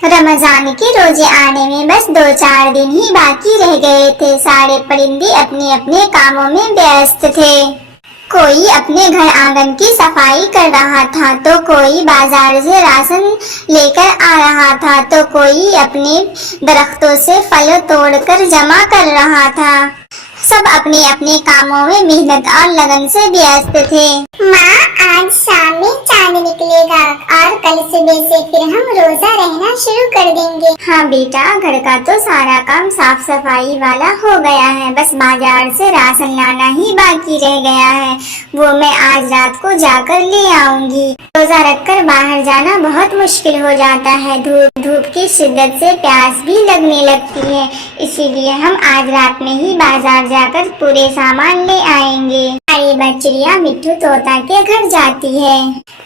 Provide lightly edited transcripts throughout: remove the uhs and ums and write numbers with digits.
रमजान के रोजे आने में बस 2-4 दिन ही बाकी रह गए थे। सारे परिंदे अपने अपने कामों में व्यस्त थे। कोई अपने घर आंगन की सफाई कर रहा था, तो कोई बाजार से राशन लेकर आ रहा था, तो कोई अपने दरख्तों से फल तोड़कर जमा कर रहा था। सब अपने अपने कामों में मेहनत और लगन से व्यस्त थे। माँ, आज शाम में चांद निकलेगा और कल सुबह से फिर हम रोजा रहना शुरू कर देंगे। हाँ बेटा, घर का तो सारा काम साफ सफाई वाला हो गया है, बस बाजार से राशन लाना ही बाकी रह गया है। वो मैं आज रात को जाकर ले आऊंगी। रोजा रखकर बाहर जाना बहुत मुश्किल हो जाता है। धूप की शिद्दत से प्यास भी लगने लगती है, इसीलिए हम आज रात में ही बाजार जाकर पूरे सामान ले आएंगे। हमारी बच्चियाँ मिट्ठू तोता के घर जाती है।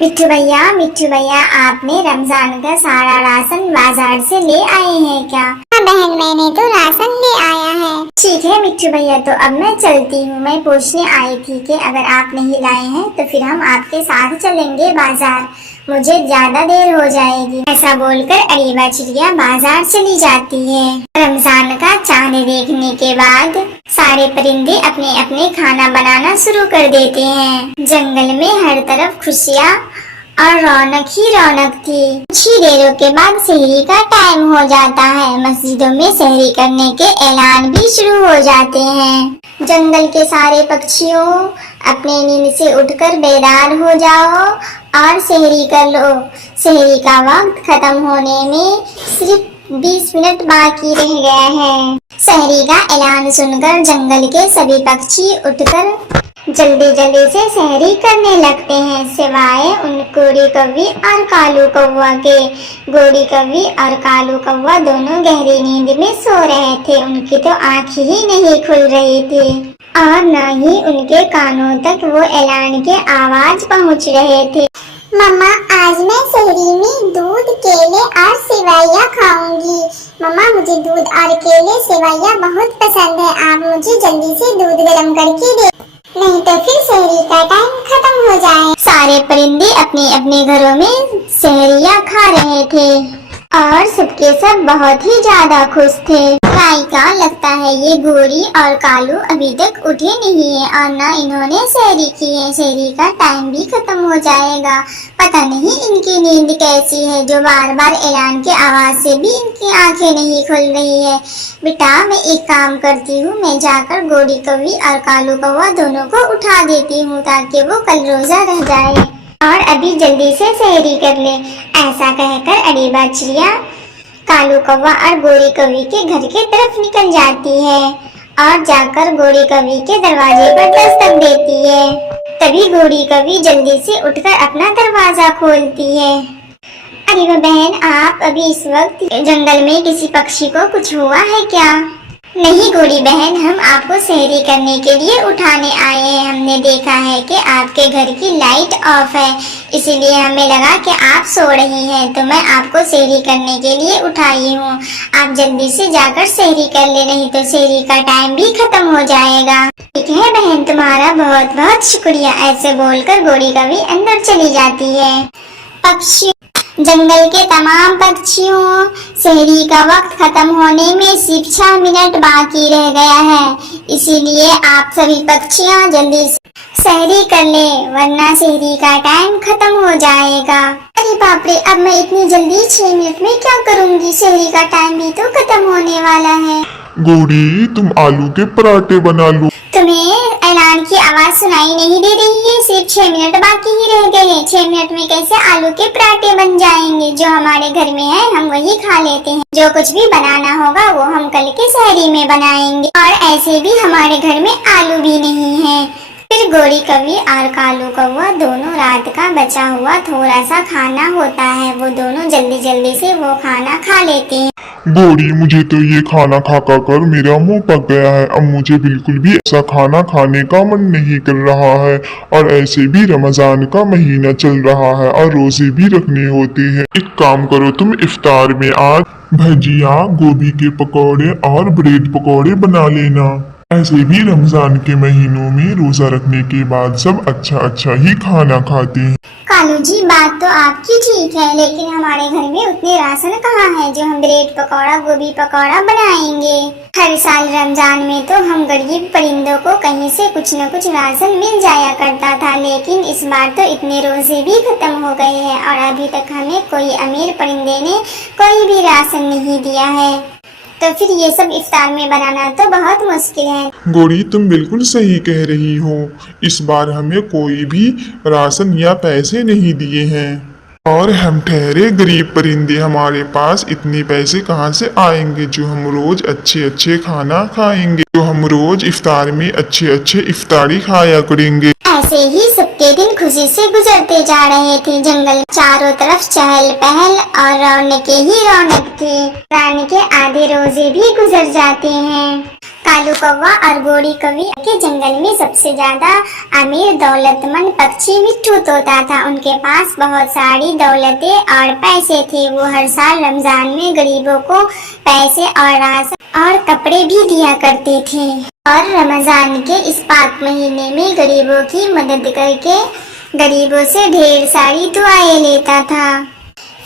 मिट्ठू भैया, आपने रमजान का सारा राशन बाजार से ले आए हैं क्या? हाँ बहन, मैंने तो राशन ले आया है। ठीक है मिट्ठू भैया, तो अब मैं चलती हूँ। मैं पूछने आई थी कि अगर आप नहीं लाए हैं तो फिर हम आपके साथ चलेंगे बाजार, मुझे ज्यादा देर हो जाएगी। ऐसा बोलकर अरीबा चिड़िया बाजार चली जाती है। रमजान का चांद देखने के बाद सारे परिंदे अपने अपने खाना बनाना शुरू कर देते हैं। जंगल में हर तरफ खुशियाँ और रौनक ही रौनक थी। कुछ ही देरों के बाद सहरी का टाइम हो जाता है। मस्जिदों में सहरी करने के ऐलान भी शुरू हो जाते हैं। जंगल के सारे पक्षियों, अपने नींद से उठकर बेदार हो जाओ और सहरी कर लो। सहरी का वक्त खत्म होने में सिर्फ 20 मिनट बाकी रह गया है। सहरी का ऐलान सुनकर जंगल के सभी पक्षी उठकर जल्दी जल्दी से सहरी करने लगते हैं, सिवाय उन गोरी कौवी और कालू कौवा के। गोरी कौवी और कालू कौवा दोनों गहरी नींद में सो रहे थे। उनकी तो आँखें ही नहीं खुल रही थी और न ही उनके कानों तक वो ऐलान के आवाज पहुँच रहे थे। मम्मा, आज मैं सहरी में दूध, केले और सेवइयाँ खाऊंगी। मम्मा, मुझे दूध और केले सेवइयाँ बहुत पसंद है। आप मुझे जल्दी से दूध गर्म करके दे, नहीं तो फिर सहरी का टाइम खत्म हो जाए। सारे परिंदे अपने अपने घरों में सहरियाँ खा रहे थे और सबके सब बहुत ही ज्यादा खुश थे। राइका, लगता है ये गोरी और कालू अभी तक उठे नहीं है और न इन्होंने सहरी की है। सहरी का टाइम भी खत्म हो जाएगा। पता नहीं इनकी नींद कैसी है, जो बार बार ऐलान के आवाज से भी इनकी आंखें नहीं खुल रही है। बेटा, मैं एक काम करती हूँ, मैं जाकर गोरी कौवी और कालू कौवा दोनों को उठा देती हूँ, ताकि वो कल रोजा रह जाए और अभी जल्दी से सहरी कर ले। ऐसा कहकर अरीबा चिड़िया कालू कौवा और गोरी कौवी के घर के तरफ निकल जाती है और जाकर गोरी कौवी के दरवाजे पर दस्तक देती है। तभी गोरी कौवी जल्दी से उठकर अपना दरवाजा खोलती है। अरे बहन, आप अभी इस वक्त जंगल में किसी पक्षी को कुछ हुआ है क्या? नहीं गोरी बहन, हम आपको सहरी करने के लिए उठाने आए हैं। हमने देखा है कि आपके घर की लाइट ऑफ है, इसीलिए हमें लगा कि आप सो रही हैं, तो मैं आपको सहरी करने के लिए उठाई हूँ। आप जल्दी से जाकर सहरी कर ले, नहीं तो सहरी का टाइम भी खत्म हो जाएगा। ठीक है बहन, तुम्हारा बहुत बहुत शुक्रिया। ऐसे बोलकर गोरी कौवी अंदर चली जाती है। पक्षी जंगल के तमाम पक्षियों, सहरी का वक्त खत्म होने में सिर्फ 6 मिनट बाकी रह गया है, इसीलिए आप सभी पक्षियां जल्दी सहरी कर ले, वरना सहरी का टाइम खत्म हो जाएगा। अरे बाप रे, अब मैं इतनी जल्दी 6 मिनट में क्या करूंगी? सहरी का टाइम भी तो खत्म होने वाला है। गोरी, तुम आलू के पराठे बना लो। तुम्हें ऐलान की आवाज सुनाई नहीं दे रही है? सिर्फ 6 मिनट बाकी ही रह गए हैं। 6 मिनट में कैसे आलू के पराठे बन जाएंगे? जो हमारे घर में है हम वही खा लेते हैं। जो कुछ भी बनाना होगा वो हम कल के सहरी में बनाएंगे। और ऐसे भी हमारे घर में आलू भी नहीं है। फिर गोरी कौवी और कालू कौवा दोनों रात का बचा हुआ थोड़ा सा खाना होता है, वो दोनों जल्दी जल्दी से वो खाना खा लेते हैं। गोरी, मुझे तो ये खाना खा कर मेरा मुंह पक गया है। अब मुझे बिल्कुल भी ऐसा खाना खाने का मन नहीं कर रहा है। और ऐसे भी रमजान का महीना चल रहा है और रोजे भी रखने होते हैं। एक काम करो, तुम इफ्तार में आज भजिया, गोभी के पकौड़े और ब्रेड पकौड़े बना लेना। ऐसे भी रमजान के महीनों में रोजा रखने के बाद सब अच्छा अच्छा ही खाना खाते हैं। कालू जी, बात तो आपकी ठीक है, लेकिन हमारे घर में उतने राशन कहाँ है जो हम ब्रेड पकौड़ा गोभी पकौड़ा बनाएंगे। हर साल रमजान में तो हम गरीब परिंदों को कहीं से कुछ न कुछ राशन मिल जाया करता था, लेकिन इस बार तो इतने रोजे भी खत्म हो गए हैं और अभी तक हमें कोई अमीर परिंदे ने कोई भी राशन नहीं दिया है। तो फिर ये सब इफ्तार में बनाना तो बहुत मुश्किल है। गोरी, तुम बिल्कुल सही कह रही हो। इस बार हमें कोई भी राशन या पैसे नहीं दिए हैं और हम ठहरे गरीब परिंदे, हमारे पास इतने पैसे कहाँ से आएंगे जो हम रोज अच्छे अच्छे खाना खाएंगे, जो हम रोज इफ्तार में अच्छे अच्छे इफ्तारी खाया करेंगे। ऐसे ही सबके दिन खुशी से गुजरते जा रहे थे। जंगल चारों तरफ चहल पहल और रौनक ही रौनक थी। रानी के आधे रोजे भी गुजर जाते हैं। कालू कौवा और गोरी कौवी के जंगल में सबसे ज्यादा अमीर दौलतमंद पक्षी मिट्ठू तोता था। उनके पास बहुत सारी दौलतें और पैसे थे। वो हर साल रमजान में गरीबों को पैसे और राशन और कपड़े भी दिया करते थे और रमजान के इस पाक महीने में गरीबों की मदद करके गरीबों से ढेर सारी दुआएं लेता था।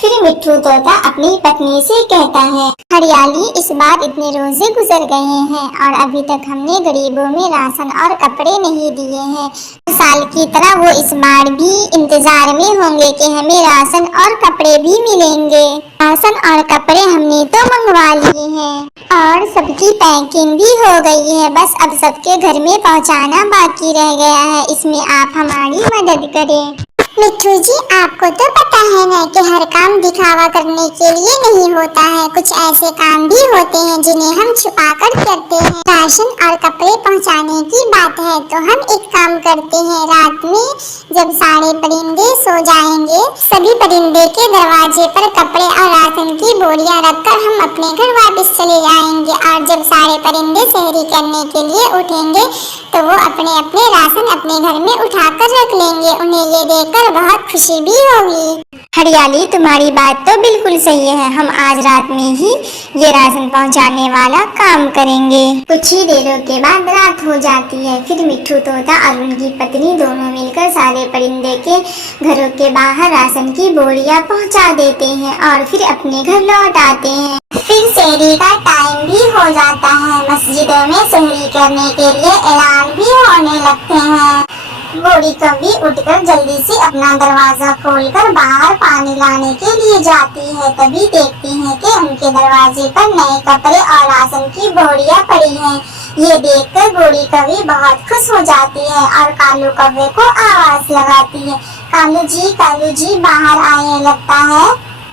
फिर मिट्ठू तोता अपनी पत्नी से कहता है, हरियाली, इस बार इतने रोजे गुजर गए हैं और अभी तक हमने गरीबों में राशन और कपड़े नहीं दिए हैं। साल की तरह वो इस बार भी इंतजार में होंगे कि हमें राशन और कपड़े भी मिलेंगे। राशन और कपड़े हमने तो मंगवा लिए हैं और सबकी पैकिंग भी हो गई है, बस अब सबके घर में पहुंचाना बाकी रह गया है। इसमें आप हमारी मदद करें। मिट्ठू जी, आपको तो पता है ना कि हर काम दिखावा करने के लिए नहीं होता है। कुछ ऐसे काम भी होते हैं जिन्हें हम छुपाकर करते हैं। राशन और कपड़े पहुंचाने की बात है तो हम एक काम करते हैं। रात में जब सारे परिंदे सो जाएंगे, सभी परिंदे के दरवाजे पर कपड़े और राशन की बोरियां रखकर हम अपने घर वापस चले जाएंगे और जब सारे परिंदे सहरी करने के लिए उठेंगे तो वो अपने अपने राशन अपने घर में उठाकर रख लेंगे। उन्हें ये देखकर बहुत खुशी भी होगी। हरियाली, तुम्हारी बात तो बिल्कुल सही है। हम आज रात में ही ये राशन पहुंचाने वाला काम करेंगे। कुछ ही देरों के बाद रात हो जाती है। फिर मिट्ठू तोता और उनकी पत्नी दोनों मिलकर सारे परिंदे के घरों के बाहर राशन की बोरियां पहुंचा देते हैं और फिर अपने घर लौट आते हैं। फिर सहरी का टाइम भी हो जाता है। मस्जिदों में सहरी करने के लिए ऐलान भी होने लगते हैं। गोरी कौवी उठकर जल्दी से अपना दरवाजा खोलकर बाहर पानी लाने के लिए जाती है। तभी देखती है कि उनके दरवाजे पर नए कपड़े और राशन की बोरियां पड़ी हैं। ये देखकर गोरी कौवी बहुत खुश हो जाती है और कालू कौवे को आवाज लगाती है, कालू जी बाहर आए।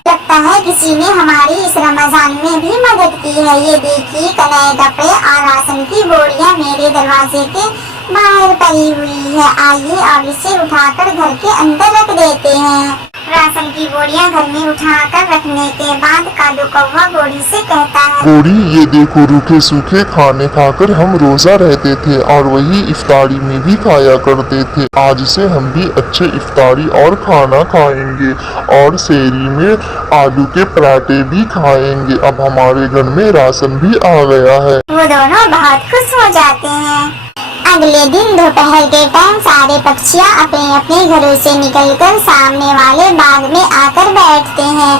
लगता है किसी ने हमारी इस रमजान में भी मदद की है। ये देखिए, नए कपड़े और राशन की बोरियां मेरे दरवाजे के बाहर पड़ी हुई है। आइए और इसे उठाकर घर के अंदर रख देते हैं। राशन की बोरियां घर में उठाकर रखने के बाद कालू कौवा गोरी से कहता है, गोरी, ये देखो, रूखे सूखे खाने खाकर हम रोजा रहते थे और वही इफ्तारी में भी खाया करते थे। आज से हम भी अच्छे इफ्तारी और खाना खाएंगे और सेहरी में आलू के पराठे भी खाएंगे। अब हमारे घर में राशन भी आ गया है। वो दोनों बहुत खुश हो जाते हैं। अगले दिन दोपहर के टाइम सारे पक्षियाँ अपने अपने घरों से निकलकर सामने वाले बाग में आकर बैठते हैं।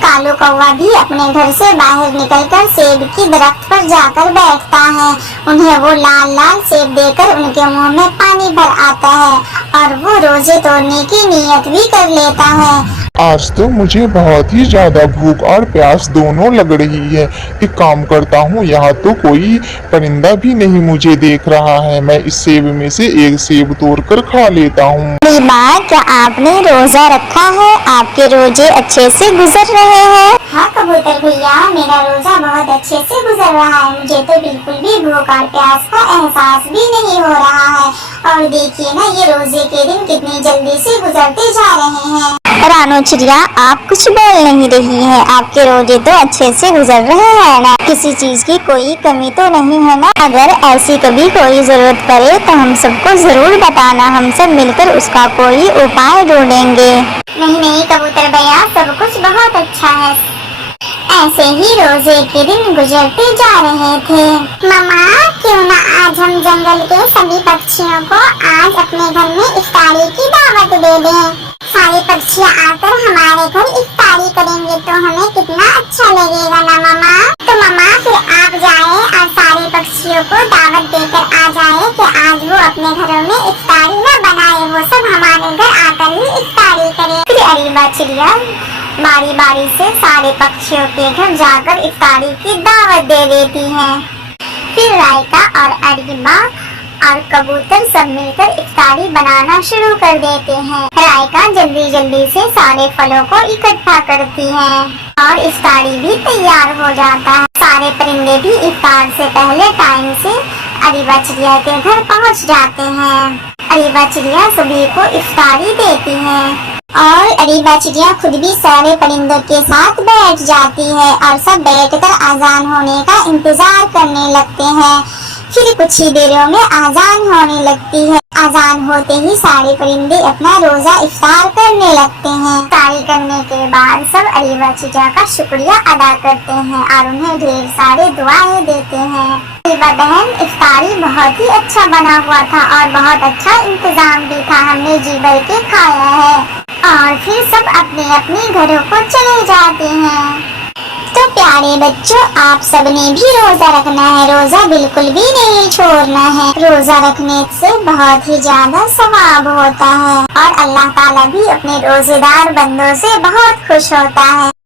कालू कौवा भी अपने घर से बाहर निकलकर सेब की दरख्त पर जाकर बैठता है। उन्हें वो लाल लाल सेब देकर उनके मुंह में पानी भर आता है और वो रोजे तोड़ने की नीयत भी कर लेता है। आज तो मुझे बहुत ही ज्यादा भूख और प्यास दोनों लग रही है। एक काम करता हूँ, यहाँ तो कोई परिंदा भी नहीं मुझे देख रहा है। मैं इस सेब में से एक सेब तोड़कर खा लेता हूँ। माँ, क्या आपने रोजा रखा है? आपके रोजे अच्छे से गुजर रहे हैं? हाँ कबूतर भैया, मेरा रोजा बहुत अच्छे से गुजर रहा है। मुझे तो बिल्कुल भी भूख और प्यास का एहसास भी नहीं हो रहा है। और देखिए ना, ये रोजे के दिन कितनी जल्दी से गुजरते जा रहे हैं। रानो चिड़िया, आप कुछ बोल नहीं रही है। आपके रोजे तो अच्छे से गुजर रहे हैं ना, किसी चीज की कोई कमी तो नहीं है ना? अगर ऐसी कभी कोई जरूरत पड़े तो हम सबको जरूर बताना, हम सब मिलकर उसका कोई उपाय ढूंढेंगे। नहीं कबूतर भैया, सब कुछ बहुत अच्छा है। ऐसे ही रोजे के दिन गुजरते जा रहे थे। मम्मा, क्यों ना आज हम जंगल के सभी पक्षियों को आज अपने घर में इफ्तारी की दावत दे दें। सारे पक्षी आकर हमारे घर इफ्तारी करेंगे तो हमें कितना अच्छा लगेगा ना मम्मा। तो मम्मा फिर आप जाए और सारे पक्षियों को दावत देकर आ जाए कि आज वो अपने घरों में इफ्तारी न बनाए, वो सब हमारे घर आकर ही इफ्तारी करे। फिर अरीबा चिड़िया बारी बारी से सारे पक्षियों के घर जाकर इफ्तारी की दावत दे देती है। फिर रायका और अरीबा और कबूतर सब मिलकर इफ्तारी बनाना शुरू कर देते हैं। रायका जल्दी जल्दी से सारे फलों को इकट्ठा करती है और इफ्तारी भी तैयार हो जाता है। सारे परिंदे भी इफ्तार से पहले टाइम से अरीबा चिड़िया के घर पहुंच जाते हैं। अरीबा चिड़िया सभी को इफ्तारी देती है और अरीबा चिड़िया खुद भी सारे परिंदों के साथ बैठ जाती है और सब बैठकर आजान होने का इंतजार करने लगते हैं। फिर कुछ ही देरों में आजान होने लगती है। आजान होते ही सारे परिंदे अपना रोजा इफ्तार करने लगते हैं। इफ्तारी करने के बाद सब अरीबा चिड़िया का शुक्रिया अदा करते हैं और उन्हें ढेर सारे दुआएं देते हैं। अरीबा बहन, इफ्तारी बहुत ही अच्छा बना हुआ था और बहुत अच्छा इंतजाम भी था, हमने जी भर के खाया है। और फिर सब अपने अपने घरों को चले जाते हैं। तो प्यारे बच्चों, आप सबने भी रोजा रखना है, रोजा बिल्कुल भी नहीं छोड़ना है। रोजा रखने से बहुत ही ज्यादा सवाब होता है और अल्लाह ताला भी अपने रोजेदार बंदों से बहुत खुश होता है।